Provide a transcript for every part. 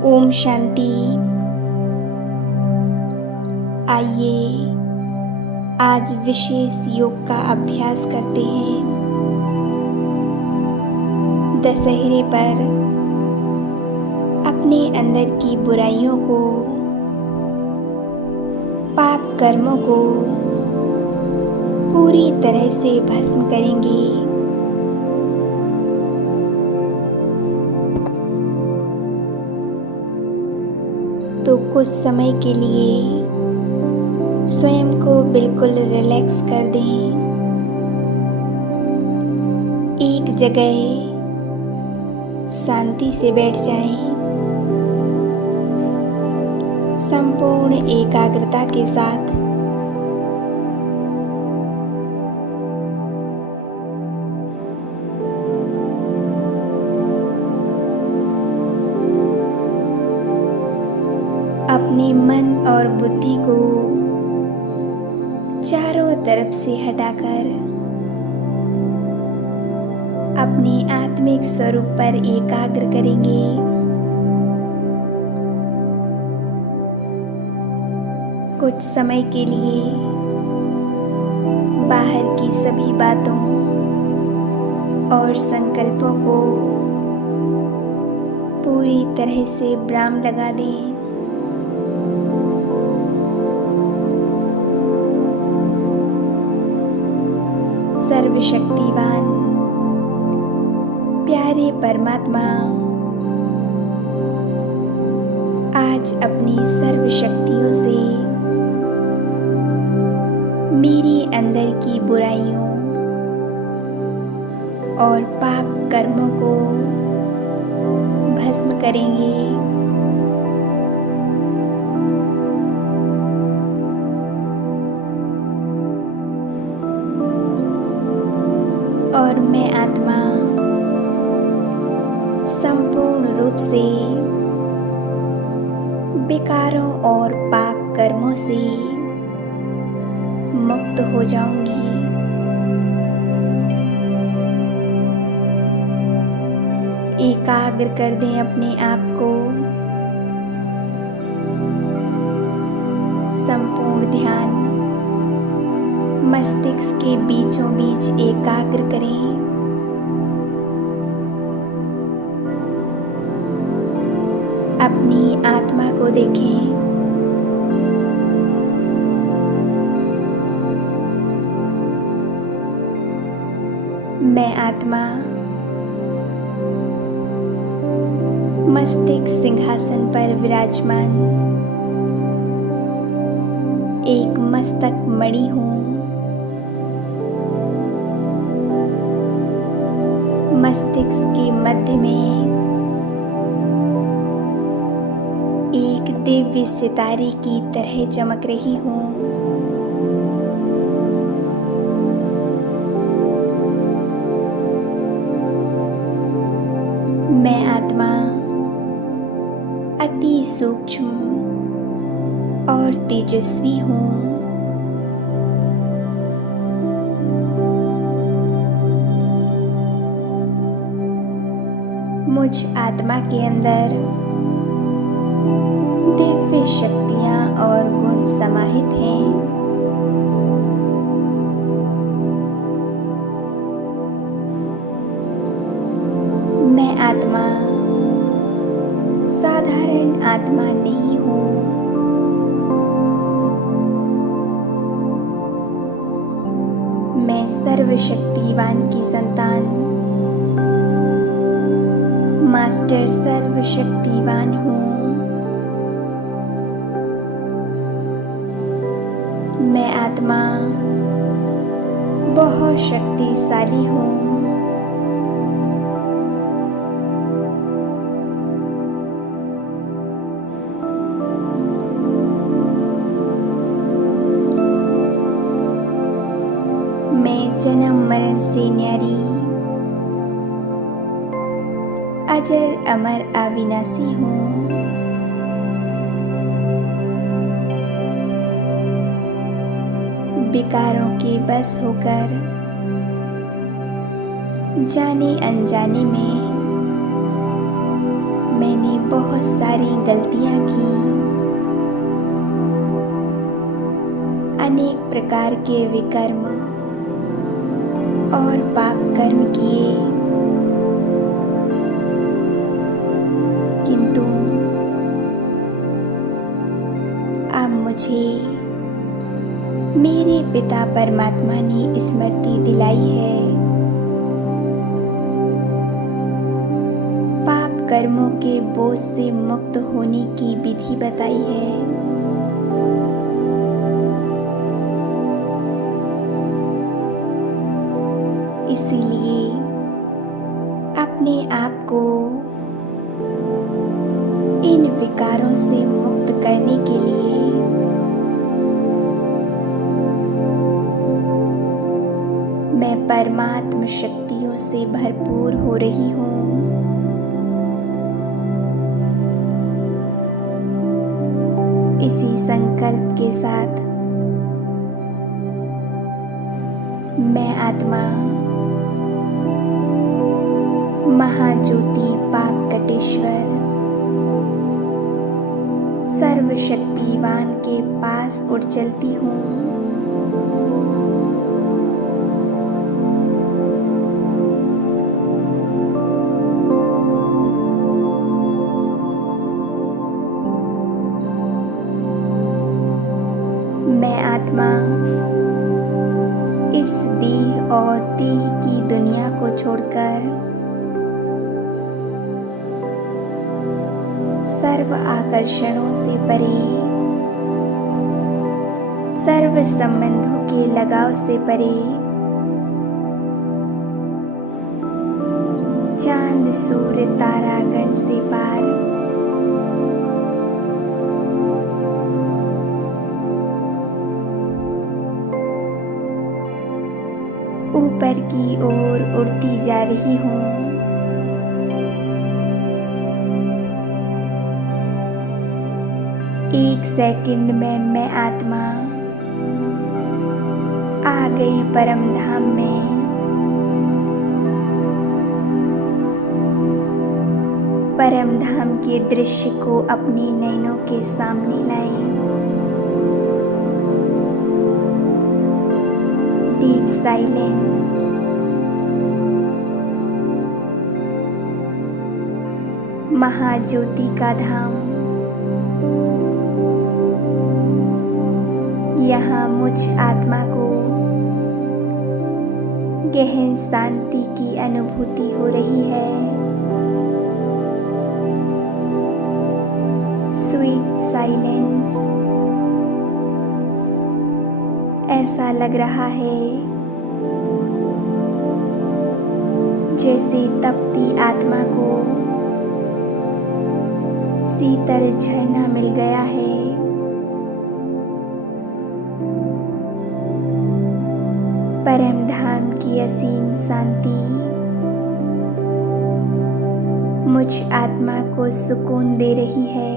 ओम शांति। आइए आज विशेष योग का अभ्यास करते हैं। दशहरे पर अपने अंदर की बुराइयों को, पाप कर्मों को पूरी तरह से भस्म करेंगे। तो कुछ समय के लिए स्वयं को बिल्कुल रिलैक्स कर दें। एक जगह शांति से बैठ जाएं। संपूर्ण एकाग्रता के साथ अपने मन और बुद्धि को चारों तरफ से हटाकर अपने आत्मिक स्वरूप पर एकाग्र करेंगे। कुछ समय के लिए बाहर की सभी बातों और संकल्पों को पूरी तरह से विराम लगा दें। सर्वशक्तिवान प्यारे परमात्मा, आज अपनी सर्व शक्तियों से मेरी अंदर की बुराइयों और पाप कर्मों को भस्म करेंगे। और मैं आत्मा संपूर्ण रूप से विकारों और पाप कर्मों से मुक्त हो जाऊंगी। एकाग्र कर दें अपने आप को। संपूर्ण ध्यान मस्तिष्क के बीचों बीच एकाग्र करें। अपनी आत्मा को देखें। मैं आत्मा मस्तिष्क सिंहासन पर विराजमान एक मस्तक मणि हूँ। मस्तिष्क के मध्य में एक दिव्य सितारे की तरह चमक रही हूँ। मैं आत्मा अति सूक्ष्म और तेजस्वी हूँ। मुझ आत्मा के अंदर दिव्य शक्तियाँ और गुण समाहित हैं। मैं आत्मा साधारण आत्मा नहीं हूँ। मैं सर्वशक्तिवान की संतान मास्टर सर्वशक्तिवान हूँ। मैं आत्मा बहुत शक्तिशाली हूँ। मैं जन्म मरण से न्यारी अजर अमर अविनाशी हूँ। विकारों के बस होकर जाने अनजाने में मैंने बहुत सारी गलतियां की, अनेक प्रकार के विकर्म और पाप कर्म किए, किंतु अब मुझे मेरे पिता परमात्मा ने स्मृति दिलाई है, पाप कर्मों के बोझ से मुक्त होने की विधि बताई है। इसीलिए अपने आप को इन विकारों से मुक्त करने के लिए मैं परमात्म शक्तियों से भरपूर हो रही हूँ। इसी संकल्प के साथ मैं आत्मा महाज्योति पाप कटेश्वर सर्वशक्तिवान के पास उड़ चलती हूँ। मैं आत्मा इस देह और देह की दुनिया को छोड़कर सर्व आकर्षणों से परे, सर्व संबंधों के लगाव से परे, चांद सूर्य तारागण से पार ऊपर की ओर उड़ती जा रही हूँ। एक सेकंड में मैं आत्मा आ गई परम धाम में। परम धाम के दृश्य को अपने नयनों के सामने लाई। डीप साइलेंस, महाज्योति का धाम। यहाँ मुझ आत्मा को गहन शांति की अनुभूति हो रही है। Sweet silence. ऐसा लग रहा है जैसे तपती आत्मा को शीतल झरना मिल गया है। परम धाम की असीम शांति मुझ आत्मा को सुकून दे रही है।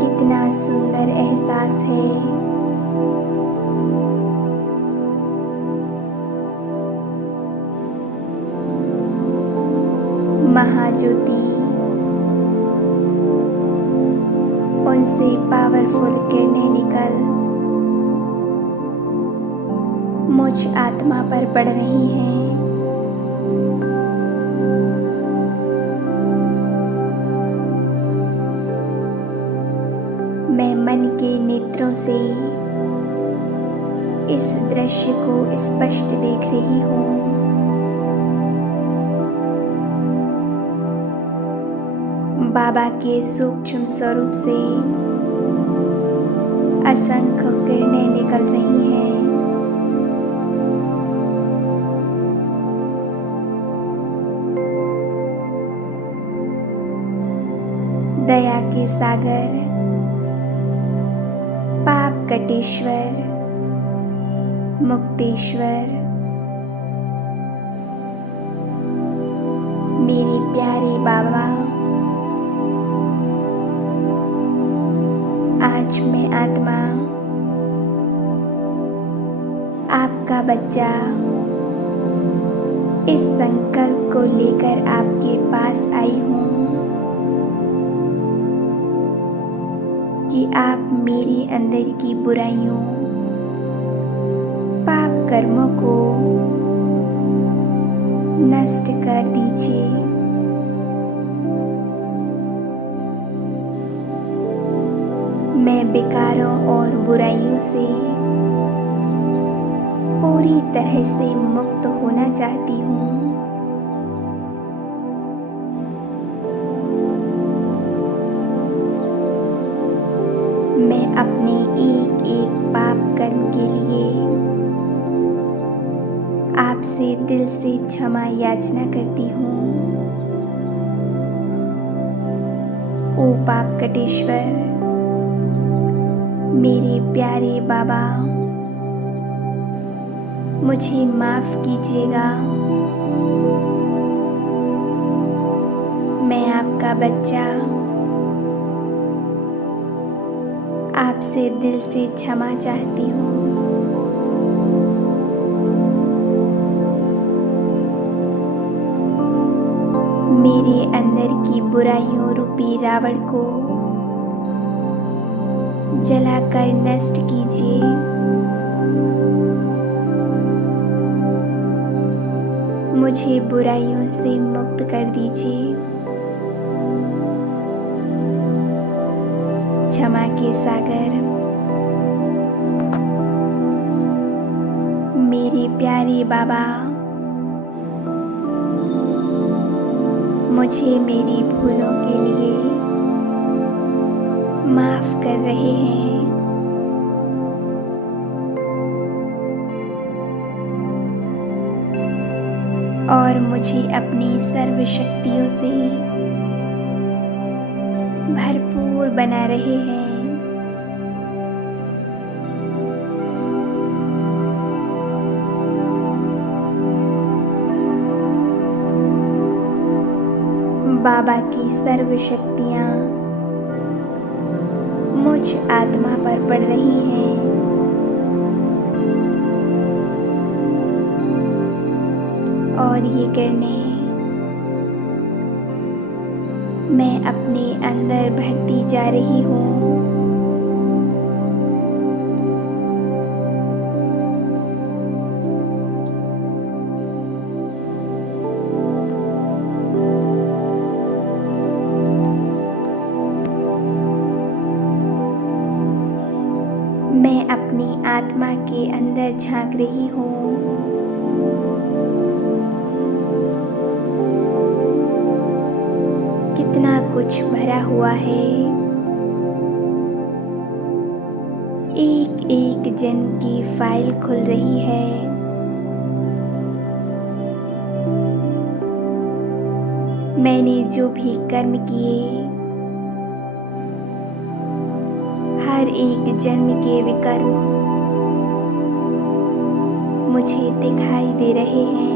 कितना सुंदर एहसास है। महाज्योति उनसे पावरफुल किरणें निकल मुझ आत्मा पर पड़ रही हैं। मैं मन के नेत्रों से इस दृश्य को स्पष्ट देख रही हूँ। बाबा के सूक्ष्म स्वरूप से असंख्य किरणें निकल रही हैं। दया के सागर पाप कटेश्वर मुक्तेश्वर मेरे प्यारे बाबा, आज मैं आत्मा आपका बच्चा इस संकल्प को लेकर आपके पास आई हूँ कि आप मेरे अंदर की बुराइयों, पाप कर्मों को नष्ट कर दीजिए। मैं विकारों और बुराइयों से पूरी तरह से मुक्त होना चाहती हूँ। मैं अपने एक एक पाप कर्म के लिए आपसे दिल से क्षमा याचना करती हूँ। ओ पाप कटेश्वर, मेरे प्यारे बाबा, मुझे माफ कीजिएगा। मैं आपका बच्चा आपसे दिल से क्षमा चाहती हूँ। मेरे अंदर की बुराइयों रूपी रावण को जलाकर नष्ट कीजिए। मुझे बुराइयों से मुक्त कर दीजिए। क्षमा के सागर, मेरे प्यारे बाबा, मुझे मेरी भूलों के लिए माफ कर रहे हैं। और मुझे अपनी सर्व शक्तियों से भरपूर बना रहे हैं। बाबा की सर्व शक्तियाँ मुझ आत्मा पर पड़ रही हैं। और ये किरणें मैं अपने अंदर भरती जा रही हूँ। मैं अपनी आत्मा के अंदर झांक रही हूँ। कितना कुछ भरा हुआ है। एक एक जन्म की फाइल खुल रही है। मैंने जो भी कर्म किए, हर एक जन्म के विकर्म मुझे दिखाई दे रहे हैं।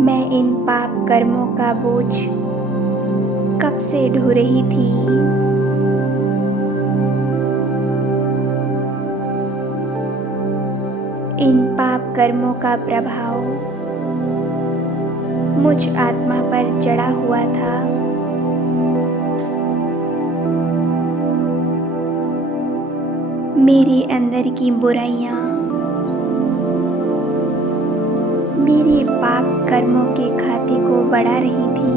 मैं इन पाप कर्मों का बोझ कब से ढो रही थी। इन पाप कर्मों का प्रभाव मुझ आत्मा पर चढ़ा हुआ था। मेरे अंदर की बुराइयां मेरे पाप कर्मों के खाते को बढ़ा रही थी।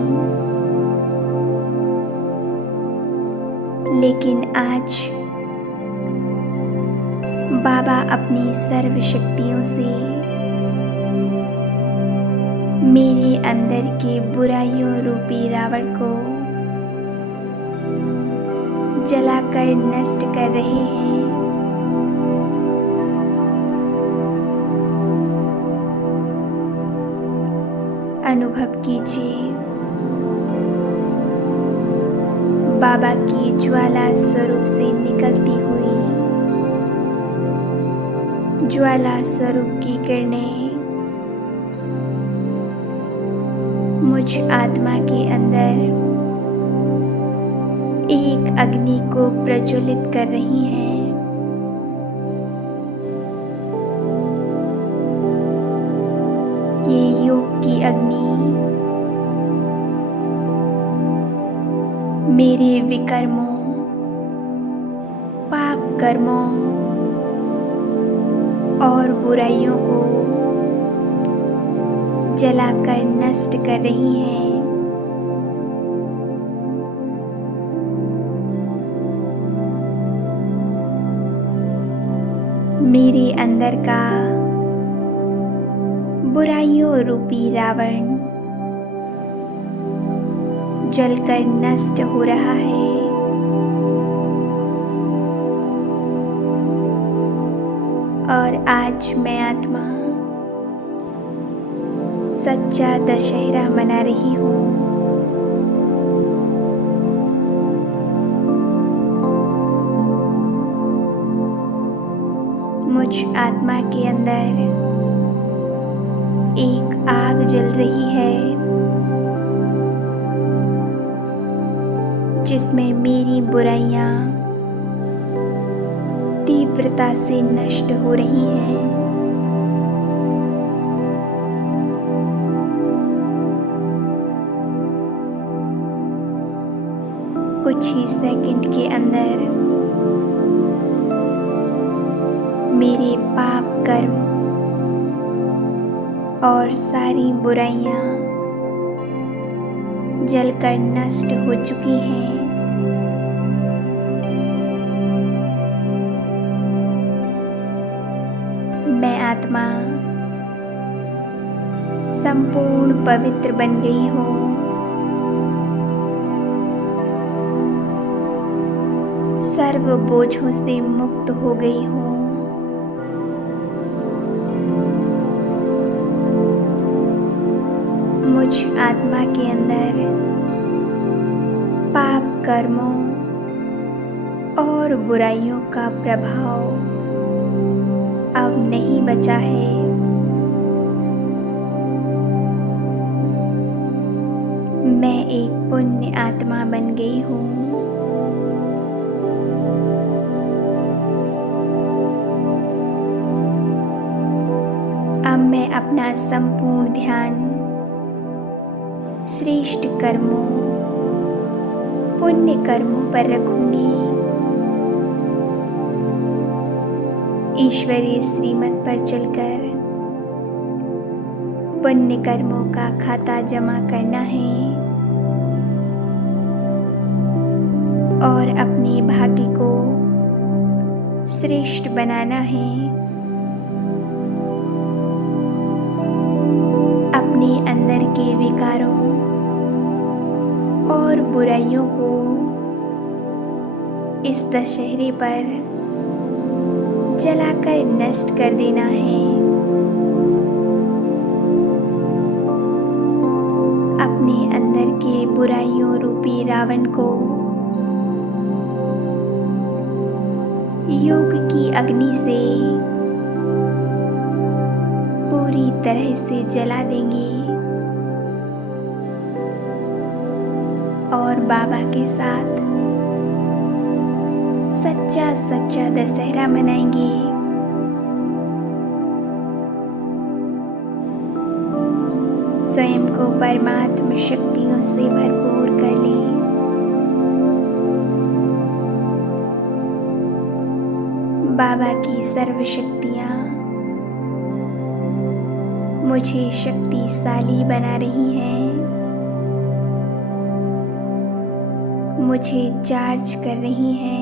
लेकिन आज बाबा अपनी सर्व शक्तियों से मेरे अंदर के बुराइयों रूपी रावण को जलाकर नष्ट कर रहे हैं। अनुभव कीजिए बाबा की ज्वाला स्वरूप से निकलती हुई ज्वाला स्वरूप की किरणें मुझ मुझ आत्मा के अंदर एक अग्नि को प्रज्वलित कर रही हैं। ये योग की अग्नि मेरे विकर्मों, पाप कर्मों और बुराइयों को जलाकर नष्ट कर रही हैं। मेरे अंदर का बुराइयों रूपी रावण जलकर नष्ट हो रहा है। और आज मैं आत्मा सच्चा दशहरा मना रही हूँ। मुझ आत्मा के अंदर एक आग जल रही है, जिसमें मेरी बुराइयां तीव्रता से नष्ट हो रही हैं। कुछ ही सेकंड के अंदर मेरे पाप कर्म और सारी बुराइयां जलकर नष्ट हो चुकी हैं। मैं आत्मा संपूर्ण पवित्र बन गई हूँ। सर्व बोझों से मुक्त हो गई हूँ। मुझ आत्मा के अंदर पाप कर्मों और बुराइयों का प्रभाव अब नहीं बचा है। मैं एक पुण्य आत्मा बन गई हूँ। अब मैं अपना संपूर्ण ध्यान श्रेष्ठ कर्मों, पुण्य कर्मों पर रखूंगी। ईश्वरीय श्रीमत पर चलकर पुण्य कर्मों का खाता जमा करना है और अपने भाग्य को श्रेष्ठ बनाना है। अपने अंदर के विकारों और बुराइयों को इस दशहरे पर जलाकर नष्ट कर देना है। अपने अंदर के बुराइयों रूपी रावण को योग की अग्नि से पूरी तरह से जला देंगे और बाबा के साथ सच्चा सच्चा दशहरा मनाएंगे। स्वयं को परमात्मा शक्तियों से भरपूर कर लें। बाबा की सर्व शक्तियाँ मुझे शक्तिशाली बना रही हैं, मुझे चार्ज कर रही हैं।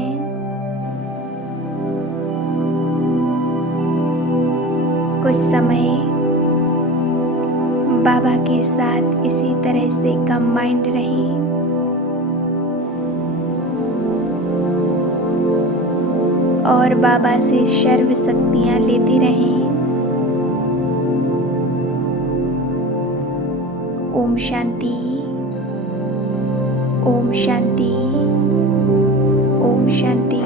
कुछ समय बाबा के साथ इसी तरह से कंबाइंड रहें। और बाबा से सर्व शक्तियाँ लेते रहें। ओम शांति, ओम शांति, ओम शांति।